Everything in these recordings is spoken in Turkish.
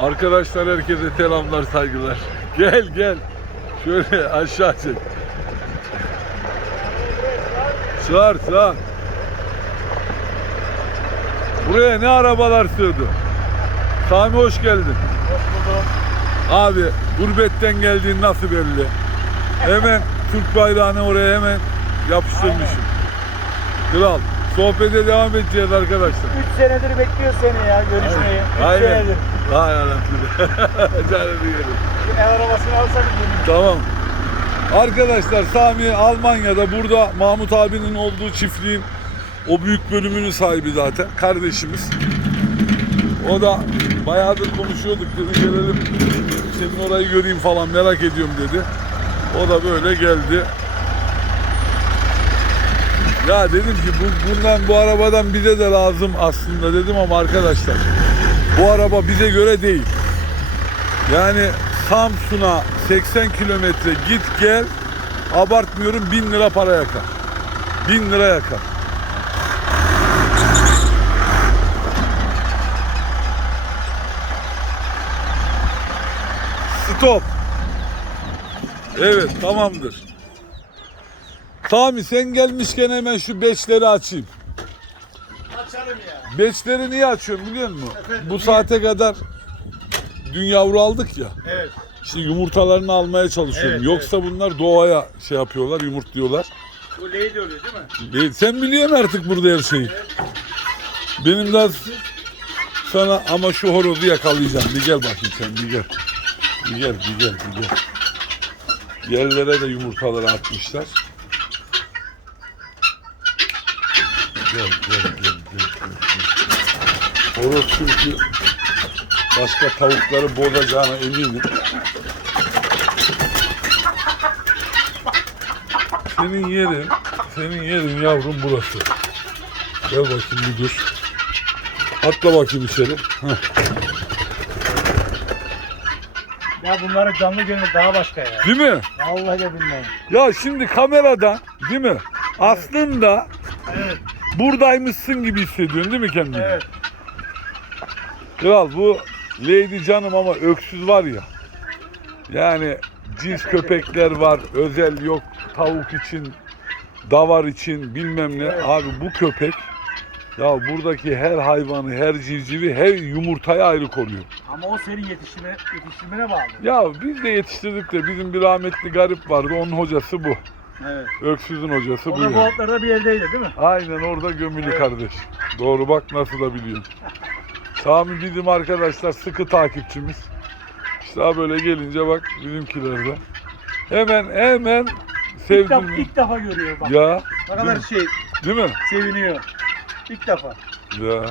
Arkadaşlar herkese selamlar saygılar. Gel gel. Şöyle aşağı çek. Sığar sığar. Buraya ne arabalar sığdı. Sami hoş geldin. Abi gurbetten geldiğin nasıl belli? Hemen Türk bayrağını oraya hemen yapıştırmışım. Kral. Sohbete devam edeceğiz arkadaşlar. 3 senedir bekliyor seni ya görüşmeyi. 3 Aynen. senedir. Vay anasını. Canım yerim. Ev arabasını alsak mı? Tamam. Arkadaşlar Sami Almanya'da burada Mahmut abinin olduğu çiftliğin o büyük bölümünün sahibi zaten. Kardeşimiz. O da bayağıdır konuşuyorduk dedi gelelim senin orayı göreyim falan merak ediyorum dedi. O da böyle geldi. Ya dedim ki bu, bundan bu arabadan bize de lazım aslında dedim ama arkadaşlar bu araba bize göre değil. Yani Samsun'a 80 kilometre git gel abartmıyorum 1000 lira para yakar. 1000 lira yakar. Stop. Evet tamamdır. Sami sen gelmişken hemen şu beşleri açayım. Açalım ya. Beşleri niye açıyorum biliyor musun? Efendim, Bu niye? saate kadar dün yavru aldık ya. Evet. İşte yumurtalarını almaya çalışıyorum. Evet, Yoksa bunlar doğaya şey yapıyorlar, yumurtluyorlar. Bu lady oluyor değil mi? E, Sen biliyorsun artık burada her şeyi. Benim de sana ama şu horozu yakalayacağım. Bir gel bakayım sen bir gel. Bir gel, bir gel, bir gel. Yerlere de yumurtaları atmışlar. Gel, gel. Horoz çünkü başka tavukları bozacağına eminim. Senin yerin, senin yerin yavrum burası. Gel bakayım bir dur. Atla bakayım içeri. Heh. Ya bunları canlı gönül daha başka ya. Değil mi? Vallahi de billahi. Ya şimdi kameradan değil mi? Aslında Evet. buradaymışsın gibi hissediyorsun değil mi kendini? Evet. Kral bu Lady canım ama öksüz var ya. Yani cins köpekler var. Özel yok tavuk için, davar için bilmem ne. Abi bu köpek ya buradaki her hayvanı, her civcivi, her yumurtayı ayrı koruyor. Ama o senin yetiştirme, yetiştirmene bağlı. Ya biz de yetiştirdik de bizim bir rahmetli garip vardı. Onun hocası bu. Evet. Öksüzün hocası bu. da bu altlarda bir yerdeydi değil mi? Aynen orada gömülü Evet. kardeş. Doğru bak nasıl da biliyorsun. Sami bizim arkadaşlar sıkı takipçimiz. İşte ha böyle gelince bak bizimkiler de. Hemen hemen İlk, defa, sevdim. ilk defa görüyor bak. Ya Ne kadar şey değil mi? seviniyor. İlk defa. Ya.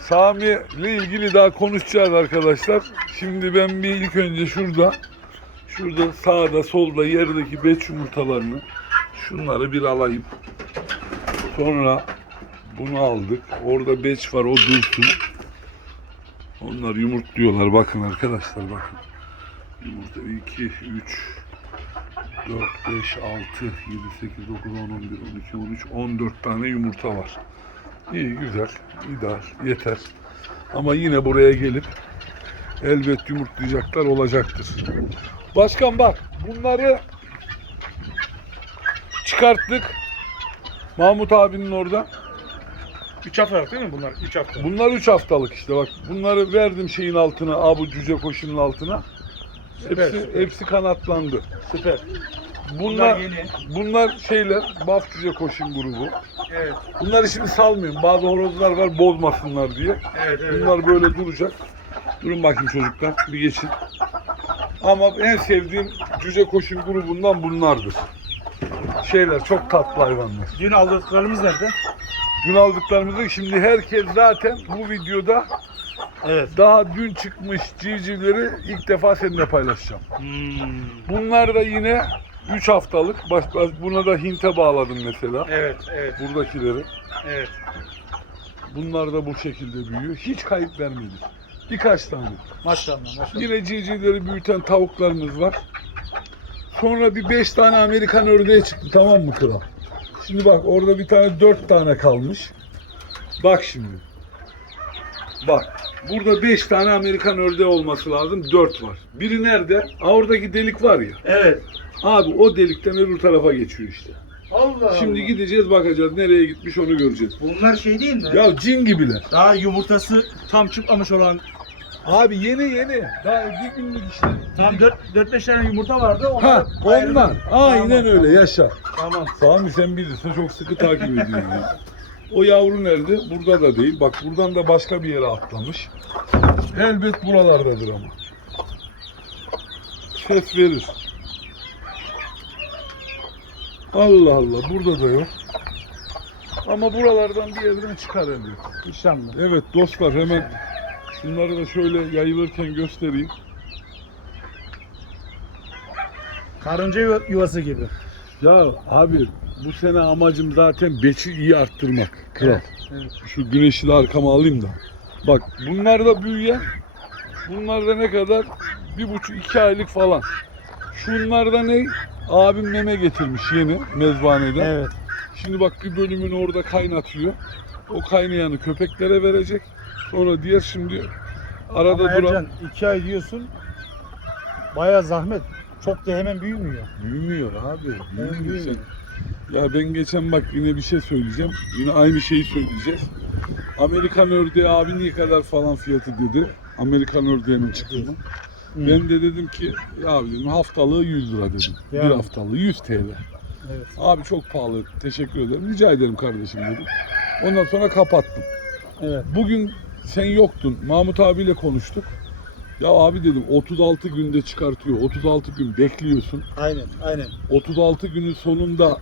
Sami ile ilgili daha konuşacağız arkadaşlar. Şimdi ben bir ilk önce şurada şurada sağda solda yerdeki beç yumurtalarını şunları bir alayım. Sonra bunu aldık. Orada beç var o dursun. Onlar yumurtluyorlar bakın arkadaşlar bakın. Yumurta 2 3 4, 5, 6, 7, 8, 9, 10, 11, 12, 13, 14 tane yumurta var. İyi, güzel, ideal, yeter. Ama yine buraya gelip elbet yumurtlayacaklar olacaktır. Başkan bak, bunları çıkarttık. Mahmut abinin orada. 3 haftalık değil mi bunlar? 3 hafta. Bunlar 3 haftalık işte bak. Bunları verdim şeyin altına, abu cüce koşunun altına. Süper, Hepsi, süper. hepsi kanatlandı. Süper. Bunlar, Bunlar yeni. bunlar şeyler, baf cüce koşun grubu. Evet. Bunları şimdi salmıyorum. Bazı horozlar var bozmasınlar diye. Evet, evet. Bunlar böyle duracak. Durun bakayım çocuklar. Bir geçin. Ama en sevdiğim cüce koşun grubundan bunlardır. Şeyler çok tatlı hayvanlar. Dün aldıklarımız nerede? Dün aldıklarımızı şimdi herkes zaten bu videoda Evet. daha dün çıkmış civcivleri ilk defa seninle paylaşacağım. Hmm. Bunlar da yine 3 haftalık. Baş, baş- buna da Hint'e bağladım mesela. Evet, evet, Buradakileri. evet. Bunlar da bu şekilde büyüyor. Hiç kayıp vermedik. Birkaç tane. Maşallah, maşallah. Yine civcivleri büyüten tavuklarımız var. Sonra bir beş tane Amerikan ördeği çıktı tamam mı kral? Şimdi bak orada bir tane dört tane kalmış. Bak şimdi. Bak burada 5 tane Amerikan ördeği olması lazım. 4 var. Biri nerede? Aa, oradaki delik var ya. Evet. Abi o delikten öbür tarafa geçiyor işte. Allah Şimdi gideceğiz bakacağız nereye gitmiş onu göreceğiz. Bunlar şey değil mi? Ya cin gibiler. Daha yumurtası tam çıkmamış olan. Abi yeni yeni. Daha bir günlük işte. Tam 4-5 tane yumurta vardı. Ha ayrıldı. onlar. Aynen öyle yaşa. Tamam. Sami sen bilirsin çok sıkı takip ediyorsun ya. O yavru nerede? Burada da değil. Bak buradan da başka bir yere atlamış. Elbet buralardadır ama. Ses verir. Allah Allah burada da yok. Ama buralardan bir yerden çıkar elbet. İnşallah. Evet dostlar hemen şunları da şöyle yayılırken göstereyim. Karınca yuva- yuvası gibi. Ya abi bu sene amacım zaten beçi iyi arttırmak. Kral. Evet. Şu güneşi de arkama alayım da. Bak bunlar da büyüyen. Bunlar da ne kadar? Bir buçuk iki aylık falan. Şunlar da ne? Abim meme getirmiş yeni mezbaneden. Evet. Şimdi bak bir bölümünü orada kaynatıyor. O kaynayanı köpeklere verecek. Sonra diğer şimdi arada Ama duran... Ercan 2 ay diyorsun. Baya zahmet. Çok da hemen büyümüyor. Büyümüyor abi. Büyümüyor. büyümüyor. Ya ben geçen bak yine bir şey söyleyeceğim. Yine aynı şeyi söyleyeceğiz. Amerikan ördeği abi ne kadar falan fiyatı dedi. Amerikan ördeğinin çıktığını. Ben de dedim ki ya abi dedim haftalığı 100 lira dedim. Bir Yani. haftalığı 100 TL. Evet. Abi çok pahalı. Teşekkür ederim. Rica ederim kardeşim dedim. Ondan sonra kapattım. Evet. Bugün sen yoktun. Mahmut abiyle konuştuk. Ya abi dedim 36 günde çıkartıyor. 36 gün bekliyorsun. Aynen. Aynen. 36 günün sonunda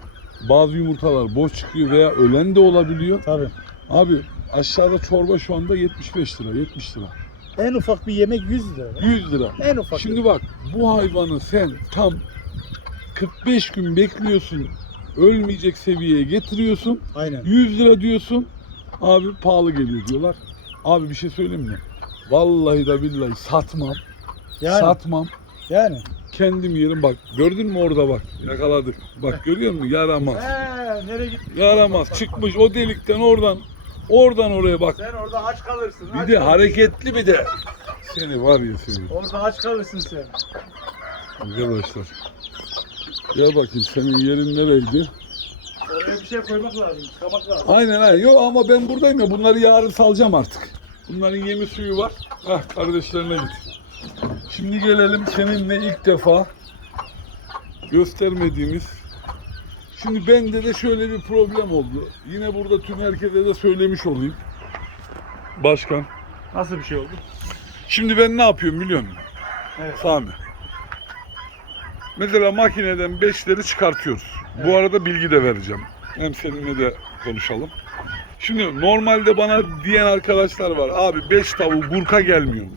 bazı yumurtalar boş çıkıyor veya ölen de olabiliyor. Tabii. Abi aşağıda çorba şu anda 75 lira, 70 lira. En ufak bir yemek 100 lira. 100 lira. En ufak. Şimdi bak bu hayvanı sen tam 45 gün bekliyorsun. Ölmeyecek seviyeye getiriyorsun. Aynen. 100 lira diyorsun. Abi pahalı geliyor diyorlar. Abi bir şey söyleyeyim mi? Vallahi da billahi satmam. Yani. Satmam. Yani. Kendim yerim bak. Gördün mü orada bak. Yakaladık. Bak görüyor musun? Yaramaz. He, nereye gittin? Yaramaz. Çıkmış o delikten oradan oradan oraya bak. Sen orada aç kalırsın. Bir aç de kalırsın. hareketli bir de. Seni var ya seni. Orada aç kalırsın sen. Arkadaşlar. Gel bakayım senin yerin nereydi? Oraya bir şey koymak lazım. Çıkamak lazım. Aynen aynen. Yok ama ben buradayım ya. Bunları yarın salacağım artık. Bunların yemi suyu var. Hah kardeşlerine git. Şimdi gelelim seninle ilk defa göstermediğimiz Şimdi bende de şöyle bir problem oldu. Yine burada tüm herkese de söylemiş olayım. Başkan. Nasıl bir şey oldu? Şimdi ben ne yapıyorum biliyor musun? Evet. Sami. Mesela makineden 5'leri çıkartıyoruz. Bu arada bilgi de vereceğim. Hem seninle de konuşalım. Şimdi normalde bana diyen arkadaşlar var. Abi 5 tavuğu gurka gelmiyor mu?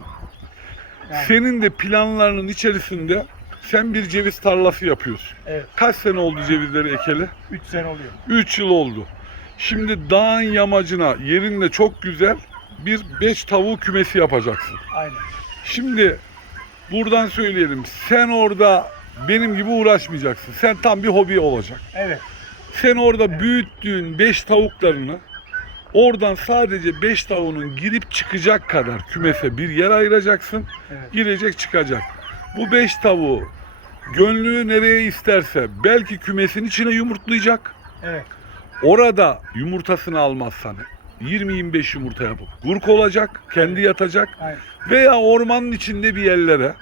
Yani. Senin de planlarının içerisinde sen bir ceviz tarlası yapıyorsun. Evet. Kaç sene oldu cevizleri ekeli? 3 sene oluyor. 3 yıl oldu. Şimdi dağın yamacına yerinde çok güzel bir 5 tavuğu kümesi yapacaksın. Aynen. Şimdi buradan söyleyelim. Sen orada benim gibi uğraşmayacaksın. Sen tam bir hobi olacak. Evet. Sen orada büyüttüğün 5 tavuklarını oradan sadece 5 tavuğunun girip çıkacak kadar kümese bir yer ayıracaksın. Evet. Girecek çıkacak. Bu 5 tavuğu gönlü nereye isterse belki kümesin içine yumurtlayacak. Evet. Orada yumurtasını almazsan 20-25 yumurta yapıp gurk olacak, kendi yatacak Aynen. veya ormanın içinde bir yerlere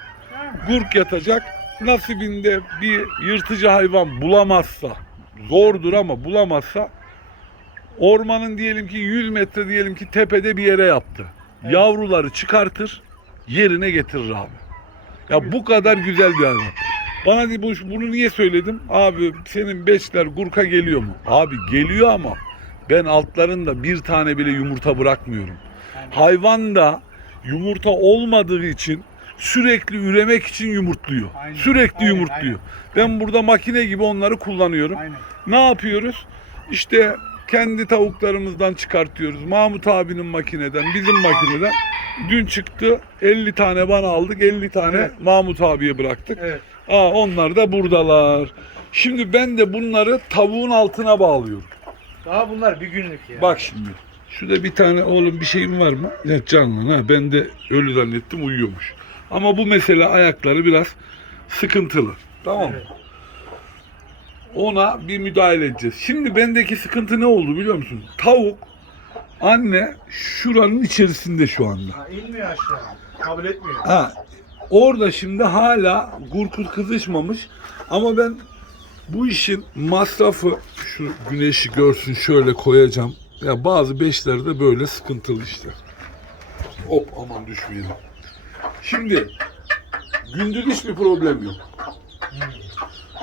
gurk yatacak. Nasibinde bir yırtıcı hayvan bulamazsa, zordur ama bulamazsa ormanın diyelim ki 100 metre diyelim ki tepede bir yere yaptı. Evet. Yavruları çıkartır, yerine getirir abi. Ya bu kadar güzel bir hayvan. Bana bu, bunu niye söyledim? Abi senin beşler gurka geliyor mu? Abi geliyor ama ben altlarında bir tane bile yumurta bırakmıyorum. Hayvan da yumurta olmadığı için sürekli üremek için yumurtluyor. Aynen. Sürekli Aynen, yumurtluyor. Ben burada makine gibi onları kullanıyorum. Aynen. Ne yapıyoruz? İşte kendi tavuklarımızdan çıkartıyoruz. Mahmut abinin makineden, bizim makineden. Dün çıktı 50 tane bana aldık, 50 tane Evet. Mahmut abiye bıraktık. Evet. Aa, onlar da buradalar. Şimdi ben de bunları tavuğun altına bağlıyorum. Daha bunlar bir günlük ya. Bak şimdi. Şurada bir tane oğlum bir şeyim var mı? Ya canlı ha ben de ölü zannettim uyuyormuş. Ama bu mesela ayakları biraz sıkıntılı. Tamam mı? Evet. Ona bir müdahale edeceğiz. Şimdi bendeki sıkıntı ne oldu biliyor musun? Tavuk anne şuranın içerisinde şu anda. Ha, inmiyor aşağı. Kabul etmiyor. Ha, orada şimdi hala gurkul kızışmamış ama ben bu işin masrafı şu güneşi görsün şöyle koyacağım. Ya bazı beşlerde böyle sıkıntılı işte. Hop aman düşmeyelim. Şimdi gündüz hiçbir problem yok.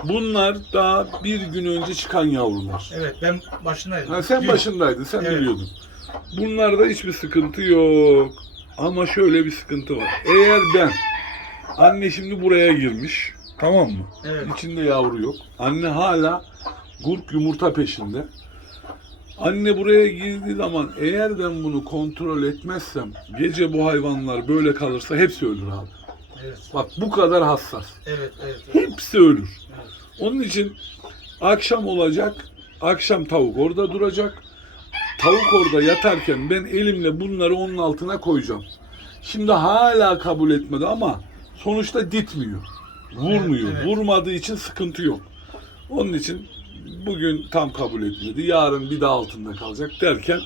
Bunlar daha bir gün önce çıkan yavrular. Evet ben başındaydım. Ha, sen başındaydın, sen Evet. biliyordun. Bunlarda hiçbir sıkıntı yok. Ama şöyle bir sıkıntı var. Eğer ben, anne şimdi buraya girmiş, tamam mı? Evet. İçinde yavru yok. Anne hala gurk yumurta peşinde. Anne buraya girdiği zaman eğer ben bunu kontrol etmezsem, gece bu hayvanlar böyle kalırsa hepsi ölür abi. Evet. Bak bu kadar hassas. Evet. Evet. evet. Hepsi ölür. Evet. Onun için akşam olacak, akşam tavuk orada duracak. Tavuk orada yatarken ben elimle bunları onun altına koyacağım. Şimdi hala kabul etmedi ama sonuçta ditmiyor. Vurmuyor. Evet, evet. Vurmadığı için sıkıntı yok. Onun için bugün tam kabul etmedi. Yarın bir daha altında kalacak derken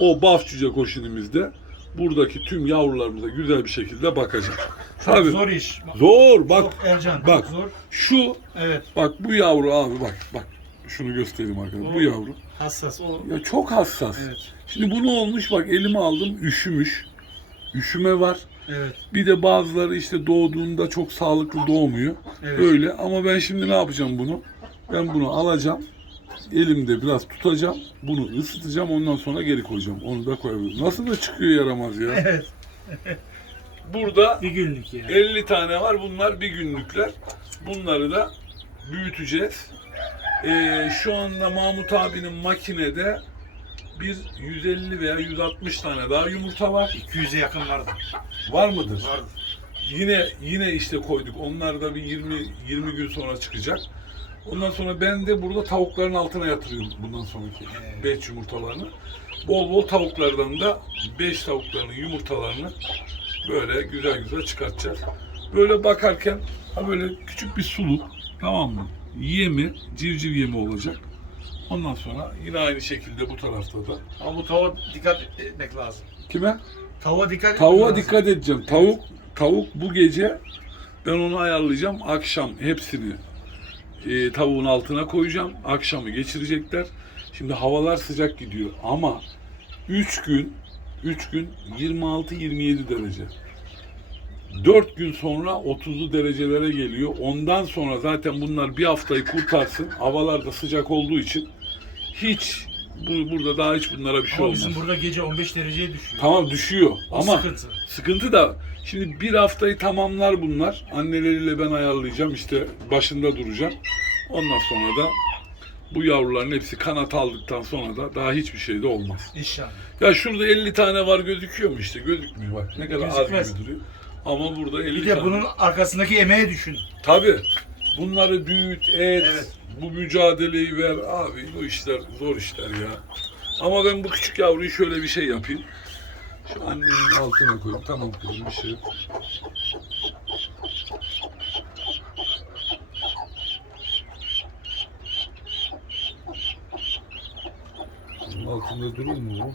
o baf cüce koşunumuzda buradaki tüm yavrularımıza güzel bir şekilde bakacak. Tabii. Zor iş. Zor bak Çok Ercan. bak. Çok zor. şu Evet. Bak bu yavru abi bak bak şunu göstereyim arkadaşlar. Bu yavru Hassas. O. ya çok hassas. Evet. Şimdi bu ne olmuş bak elime aldım üşümüş. Üşüme var. Evet. Bir de bazıları işte doğduğunda çok sağlıklı doğmuyor. Evet. Öyle ama ben şimdi ne yapacağım bunu? Ben bunu alacağım. Elimde biraz tutacağım. Bunu ısıtacağım ondan sonra geri koyacağım. Onu da koyabilirim. Nasıl da çıkıyor yaramaz ya. Evet. Burada Bir günlük yani. 50 tane var. Bunlar bir günlükler. Bunları da büyüteceğiz. Ee, şu anda Mahmut abinin makinede bir 150 veya 160 tane daha yumurta var. 200'e yakın vardı. Var mıdır? Vardı. Yine yine işte koyduk. Onlar da bir 20 20 gün sonra çıkacak. Ondan sonra ben de burada tavukların altına yatırıyorum bundan sonraki. 5 yumurtalarını. Bol bol tavuklardan da 5 tavuklarının yumurtalarını böyle güzel güzel çıkartacağız. Böyle bakarken ha böyle küçük bir suluk tamam mı? Yemi, civciv yemi olacak. Ondan sonra yine aynı şekilde bu tarafta da. Ama bu tavuğa dikkat etmek lazım. Kime? Tavuğa dikkat Tavuğa lazım. dikkat edeceğim. Tavuk tavuk bu gece ben onu ayarlayacağım. Akşam hepsini e, tavuğun altına koyacağım. Akşamı geçirecekler. Şimdi havalar sıcak gidiyor ama 3 gün 3 gün 26-27 derece. 4 gün sonra 30'lu derecelere geliyor. Ondan sonra zaten bunlar bir haftayı kurtarsın. Havalar da sıcak olduğu için hiç bu, burada daha hiç bunlara bir şey Ama olmaz. bizim burada gece 15 dereceye düşüyor. Tamam düşüyor O ama sıkıntı. Sıkıntı da şimdi bir haftayı tamamlar bunlar. Anneleriyle ben ayarlayacağım işte başında duracağım. Ondan sonra da bu yavruların hepsi kanat aldıktan sonra da daha hiçbir şey de olmaz. İnşallah. Ya şurada 50 tane var gözüküyor mu işte gözükmüyor bak ne kadar Gözükmez. az gibi duruyor. Ama burada 50 Bir de tane. bunun arkasındaki emeği düşün. Tabii bunları büyüt et Evet. bu mücadeleyi ver abi bu işler zor işler ya. Ama ben bu küçük yavruyu şöyle bir şey yapayım. Şu annenin altına koyayım. Tamam kızım bir şey. Bunun altında durur mu?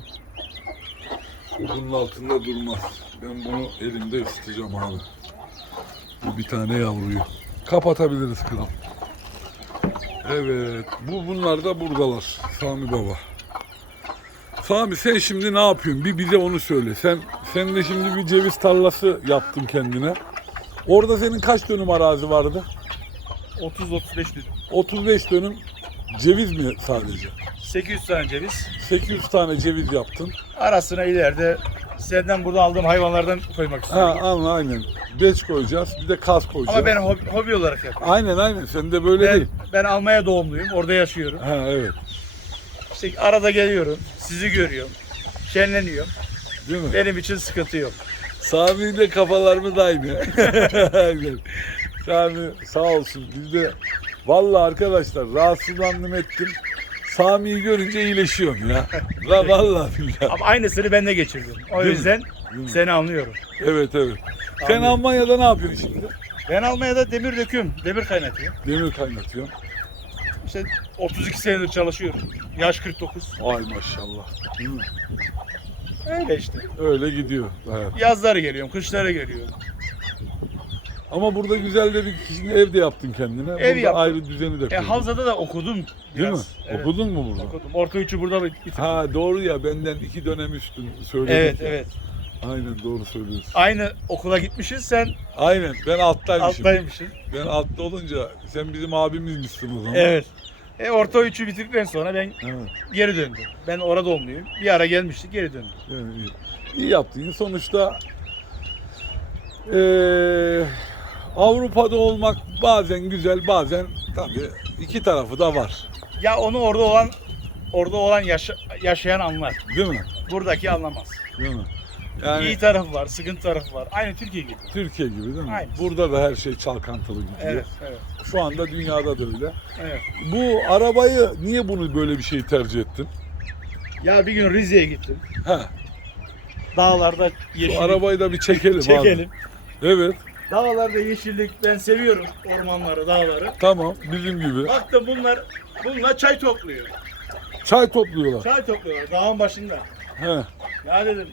Bu bunun altında durmaz. Ben bunu elimde ısıtacağım abi. Bu bir tane yavruyu. Kapatabiliriz kral. Evet. Bu bunlar da buradalar. Sami Baba. Sami sen şimdi ne yapıyorsun? Bir bize onu söyle. Sen sen de şimdi bir ceviz tarlası yaptın kendine. Orada senin kaç dönüm arazi vardı? 30-35 dedim. 35 dönüm ceviz mi sadece? 800 tane ceviz. 800 tane ceviz yaptın. Arasına ileride senden burada aldığım hayvanlardan koymak Ha istiyorum. anla aynen. Beç koyacağız. Bir de kas koyacağız. Ama ben hobi, hobi olarak yapıyorum. Aynen aynen. Sen de böyle Ben, değil. ben Almanya doğumluyum. Orada yaşıyorum. Ha evet. İşte arada geliyorum. Sizi görüyorum. Şenleniyorum. Değil mi? Benim için sıkıntı yok. Sami ile kafalarımız aynı. Aynen. Sami sağ olsun. Biz de vallahi arkadaşlar rahatsızlandım ettim. Sami'yi görünce iyileşiyorum ya. La vallahi billahi. Ama aynısını ben de geçirdim. O Değil mi? yüzden Değil mi? seni anlıyorum. Evet evet. Sen Anlıyorum. Almanya'da ne yapıyorsun şimdi? Ben Almanya'da demir döküm, demir kaynatıyor. Demir kaynatıyorsun. İşte 32 senedir çalışıyorum. Yaş 49. Ay maşallah. Değil mi? Öyle işte. Öyle gidiyor hayat. Yazları geliyorum, kışları geliyorum. Ama burada güzel de bir ev de yaptın kendine. burada yaptım. ayrı düzeni de E, kurdun. Havza'da da okudum Değil biraz. mi? Evet, Okudun mu burada? Okudum. Orta üçü burada bitirdim. Ha doğru ya benden iki dönem üstün söyledik. Evet, ya. evet. Aynen doğru söylüyorsun. Aynı okula gitmişiz, sen Aynen ben alttaymışım. alttaymışsın. Ben altta olunca sen bizim abimizmişsin o zaman. Evet. E, orta üçü bitirdikten sonra ben Evet. geri döndüm. Ben orada doğumluyum. Bir ara gelmiştik, geri döndüm. Yani iyi. İyi yaptın. Sonuçta eee, Avrupa'da olmak bazen güzel, bazen tabii iki tarafı da var. Ya onu orada olan orada olan yaşa- yaşayan anlar. Değil mi? Buradaki anlamaz. Değil mi? Yani İyi tarafı var, sıkıntı tarafı var. Aynı Türkiye gibi. Türkiye gibi değil mi? Aynen. Burada da her şey çalkantılı gidiyor. Evet, evet, Şu anda dünyada da öyle. evet. Bu arabayı niye bunu böyle bir şey tercih ettin? Ya bir gün Rize'ye gittim. Ha, Dağlarda bu yeşillik. arabayı da bir çekelim, çekelim. abi. Evet, Dağlarda yeşillik ben seviyorum ormanları, dağları. tamam. Bizim gibi. Baktım bunlar bunlar çay topluyor. Çay topluyorlar. Çay topluyorlar dağın başında. He. Ya dedim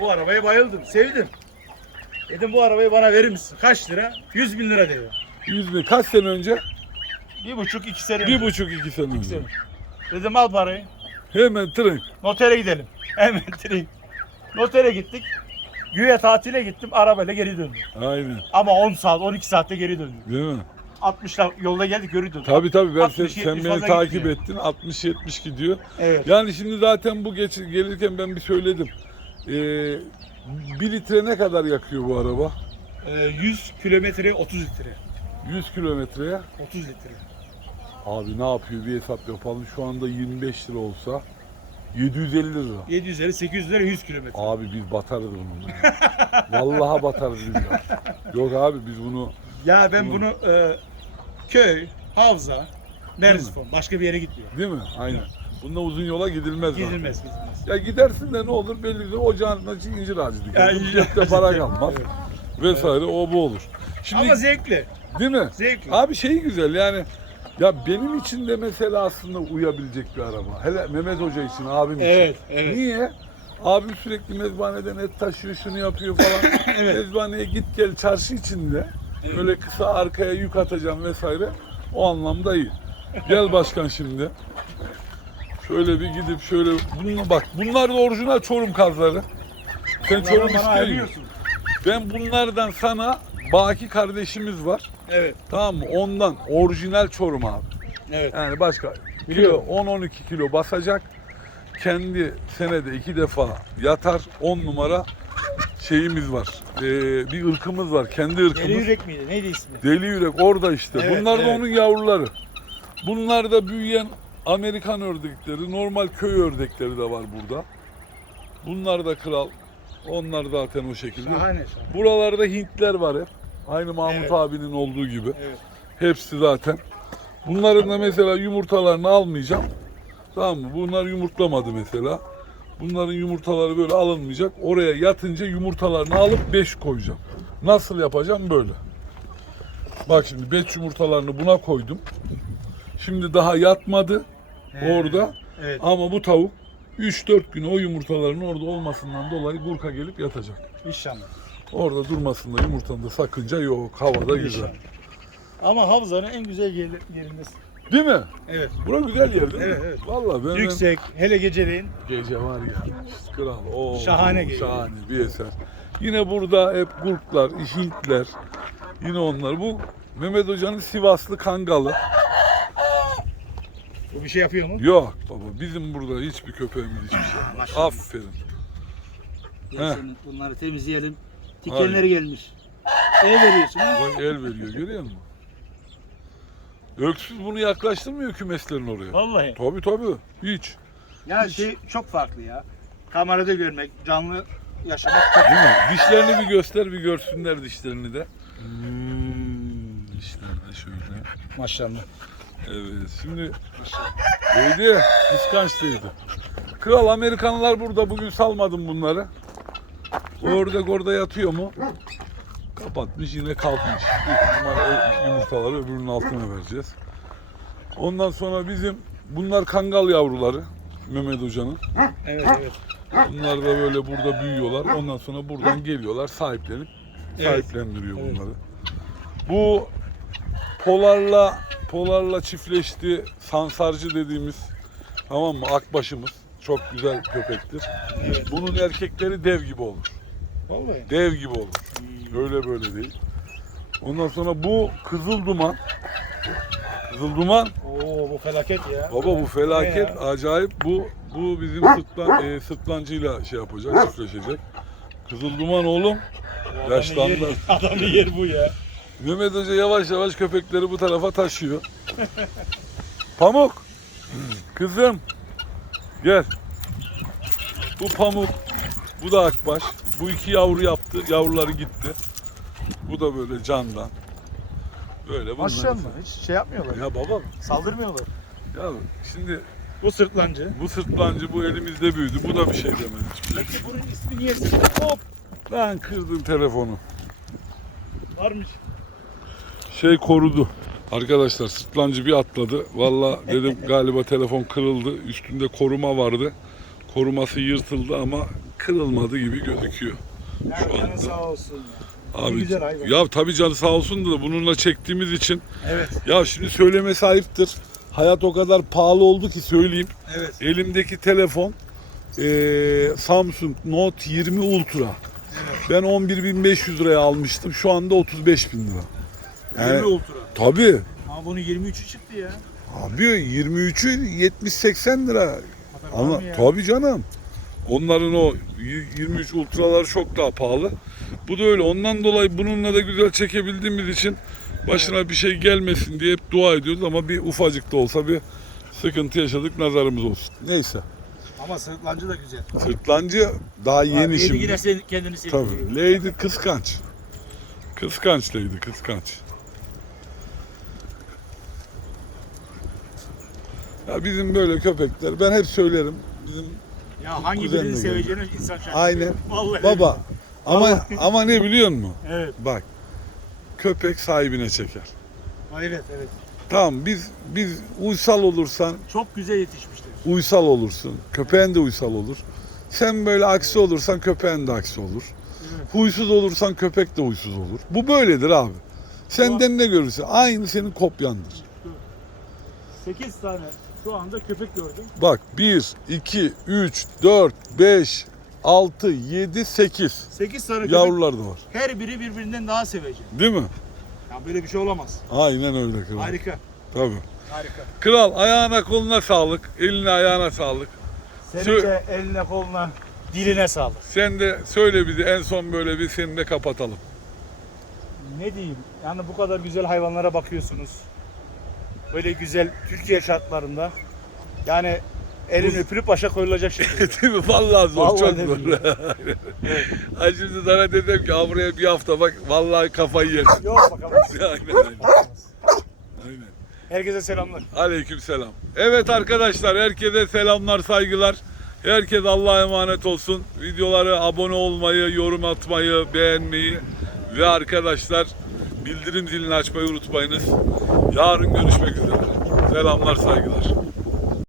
bu arabaya bayıldım, sevdim. Dedim bu arabayı bana verir misin? Kaç lira? 100 bin lira dedi. Yüz bin. Kaç sene önce? Bir buçuk iki sene. Bir önce. buçuk iki sene önce. sene. Dedim al parayı. Hemen tren. Notere gidelim. Hemen direkt. Notere gittik. Güya tatile gittim. Arabayla geri döndüm. Aynen. Ama 10 saat, 12 saatte geri döndüm. Değil mi? 60'la yolda geldik geri döndük. Tabii tabii ben sen, 60, sen 70 beni takip gitmiyor. ettin. 60-70 gidiyor. Evet. Yani şimdi zaten bu geç, gelirken ben bir söyledim. Ee, bir litre ne kadar yakıyor bu araba? Ee, 100 kilometre 30 litre. 100 kilometreye. 30 litre. Abi ne yapıyor bir hesap yapalım. Şu anda 25 lira olsa 750 lira. 750 800 lira 100 kilometre. Abi biz batarız bununla. Vallahi batarız billahi. Yok abi biz bunu Ya ben Tamam. bunu e, köy, havza, Merzifon başka bir yere gitmiyor. değil mi? Aynen. Bununla uzun yola gidilmez. Gidilmez gidilmez. Ya gidersin de ne olur belli bir ocağın içi incir ağacı diker. Ya, Bu incir cepte ağacı para kalmaz. Evet. Vesaire o bu olur. Şimdi Ama zevkli. değil mi? Zevkli. Abi şey güzel yani ya benim için de mesela aslında uyabilecek bir araba. Hele Mehmet Hoca için abim için. Evet, evet. Niye? Abim sürekli mezbaneden et taşıyor, şunu yapıyor falan. Evet. Mezbaneye git gel çarşı içinde. Evet. Böyle kısa arkaya yük atacağım vesaire. O anlamda iyi. Gel başkan şimdi. Şöyle bir gidip şöyle bununla bak bunlar da orijinal Çorum kazları. Sen Çorum bana istiyor ayırıyorsun. Ben bunlardan sana Baki kardeşimiz var. Evet. Tamam mı? Ondan orijinal Çorum abi. Evet. Yani başka kilo Biliyorum. 10-12 kilo basacak. Kendi senede iki defa yatar 10 numara şeyimiz var. Ee, bir ırkımız var. Kendi Deli ırkımız. yürek miydi? Neydi ismi? Deli yürek orada işte. Evet, Bunlar da evet. onun yavruları. Bunlar da büyüyen Amerikan ördekleri, normal köy ördekleri de var burada. Bunlar da kral. Onlar zaten o şekilde. Şahane şahane. Buralarda Hintler var hep. Aynı Mahmut Evet. abinin olduğu gibi. Evet. Hepsi zaten. Bunların da mesela yumurtalarını almayacağım. Tamam mı? Bunlar yumurtlamadı mesela. Bunların yumurtaları böyle alınmayacak. Oraya yatınca yumurtalarını alıp 5 koyacağım. Nasıl yapacağım? Böyle. Bak şimdi 5 yumurtalarını buna koydum. Şimdi daha yatmadı orada. Evet. Ama bu tavuk 3-4 gün o yumurtaların orada olmasından dolayı gurka gelip yatacak. İnşallah. Orada durmasında yumurtanın da sakınca yok. Havada güzel. İnşallah. Ama Havza'nın en güzel yer, yerindesin. Değil mi? Evet. Bura güzel yer değil Evet, mi? evet. Vallahi ben Yüksek, hele geceleyin. gece var ya. Kral. Oo, Şahane geliyor. Şahane bir eser. Yine burada hep Gurklar, Hintler. Yine onlar. Bu Mehmet Hoca'nın Sivaslı Kangalı. Bu bir şey yapıyor mu? Yok baba bizim burada hiçbir köpeğimiz hiçbir şey yapmaz. Maşallah. Aferin. Gel bunları temizleyelim. Dikenleri gelmiş. El veriyorsun ha? Bak el veriyor görüyor musun? Öksüz bunu yaklaştırmıyor kümeslerin oraya. Vallahi. Tabii tabii. Hiç. Ya şey çok farklı ya. Kamerada görmek, canlı yaşamak çok Değil mi? Dişlerini bir göster bir görsünler dişlerini de. Hmm. Dişler de şöyle. Maşallah. Evet şimdi değdi. Kıskanç değdi. Kral Amerikanlar burada. Bugün salmadım bunları. Orada orada yatıyor mu? Kapatmış yine kalkmış. Yumurtaları öbürünün altına vereceğiz. Ondan sonra bizim bunlar kangal yavruları Mehmet Hoca'nın. Evet evet. Bunlar da böyle burada büyüyorlar. Ondan sonra buradan geliyorlar sahiplenip sahiplendiriyor bunları. Bu polarla polarla çiftleşti. Sansarcı dediğimiz tamam mı? Akbaşımız. Çok güzel köpektir. Evet. Bunun erkekleri dev gibi olur. Vallahi. Dev gibi olur. Öyle böyle değil. Ondan sonra bu kızıl duman. Kızıl duman Oo bu felaket ya. Baba bu felaket Ne acayip. Bu bu bizim sırtlan, e, sırtlancıyla şey yapacak, çiftleşecek. Kızıl duman oğlum. Yaşlandı. yer- Adamı yer bu ya. Mehmet Hoca yavaş yavaş köpekleri bu tarafa taşıyor. Pamuk. Kızım. Gel. Bu Pamuk. Bu da Akbaş. Bu iki yavru yaptı. Yavruları gitti. Bu da böyle candan. Böyle bunlar. Maşallah hiç şey yapmıyorlar. Ya baba Saldırmıyorlar. ya şimdi Bu sırtlancı. bu sırtlancı bu elimizde büyüdü. Bu da bir şey demedi. Peki bunun ismi niye sırtlancı? Hop Lan kırdın telefonu. varmış. Şey korudu. Arkadaşlar sırtlancı bir atladı. Valla dedim galiba telefon kırıldı. Üstünde koruma vardı. Koruması yırtıldı ama kırılmadı gibi gözüküyor. Şu anda- sağ olsun ya. Abi güzel hayvan. ya tabii canı sağ olsun da bununla çektiğimiz için Evet. ya şimdi söyleme sahiptir. Hayat o kadar pahalı oldu ki söyleyeyim. Evet. Elimdeki telefon eee, Samsung Note 20 Ultra. Ben 11.500 liraya almıştım. Şu anda 35.000 lira. Yani, 20 ultra. tabii. Ama bunun 23'ü çıktı ya. Abi 23'ü 70-80 lira. Ama mı ya? tabii canım. Onların o y- 23 ultralar çok daha pahalı. Bu da öyle. Ondan dolayı bununla da güzel çekebildiğimiz için başına bir şey gelmesin diye hep dua ediyoruz ama bir ufacık da olsa bir sıkıntı yaşadık nazarımız olsun. Neyse. Ama sırtlancı da güzel. Sırtlancı daha yeni Yedi şimdi. yine sen, kendini seviyor. Tabii. Lady kıskanç. Kıskanç Lady kıskanç. Ya bizim böyle köpekler ben hep söylerim. Bizim Ya hangi birini seveceğini insan şaşırıyor. Aynen. Vallahi. baba ama Vallahi. ama ne biliyor musun? Evet. Bak köpek sahibine çeker. Evet evet. Tamam biz biz uysal olursan Çok güzel yetişmiştir. uysal olursun. Köpeğin de uysal olur. Sen böyle aksi olursan köpeğin de aksi olur. Evet. Huysuz olursan köpek de huysuz olur. Bu böyledir abi. Senden ne görürse aynı senin kopyandır. 8 tane şu anda köpek gördüm. Bak 1, 2, 3, 4, 5, 6, 7, 8 8 tane köpek. yavrular da var. Her biri birbirinden daha sevecek. Değil mi? Ya böyle bir şey olamaz. Aynen öyle kral. Harika. Tabii. Harika. Kral ayağına koluna sağlık. Eline ayağına sağlık. Senin Sö- de eline koluna diline sağlık. Sen de söyle bize en son böyle bir seni de kapatalım. Ne diyeyim? Yani bu kadar güzel hayvanlara bakıyorsunuz. Böyle güzel Türkiye şartlarında. Yani elin öpülüp başa koyulacak şekilde. Değil mi? Vallahi zor. Vallahi çok zor. bileyim. Ay şimdi sana dedim ki "Ha buraya bir hafta bak vallahi kafayı yersin. Yok bakamazsın. Aynen öyle. Aynen. Herkese selamlar. Aleyküm selam. Evet arkadaşlar herkese selamlar saygılar. Herkes Allah'a emanet olsun. Videoları abone olmayı, yorum atmayı, beğenmeyi ve arkadaşlar bildirim zilini açmayı unutmayınız. Yarın görüşmek üzere. Selamlar saygılar.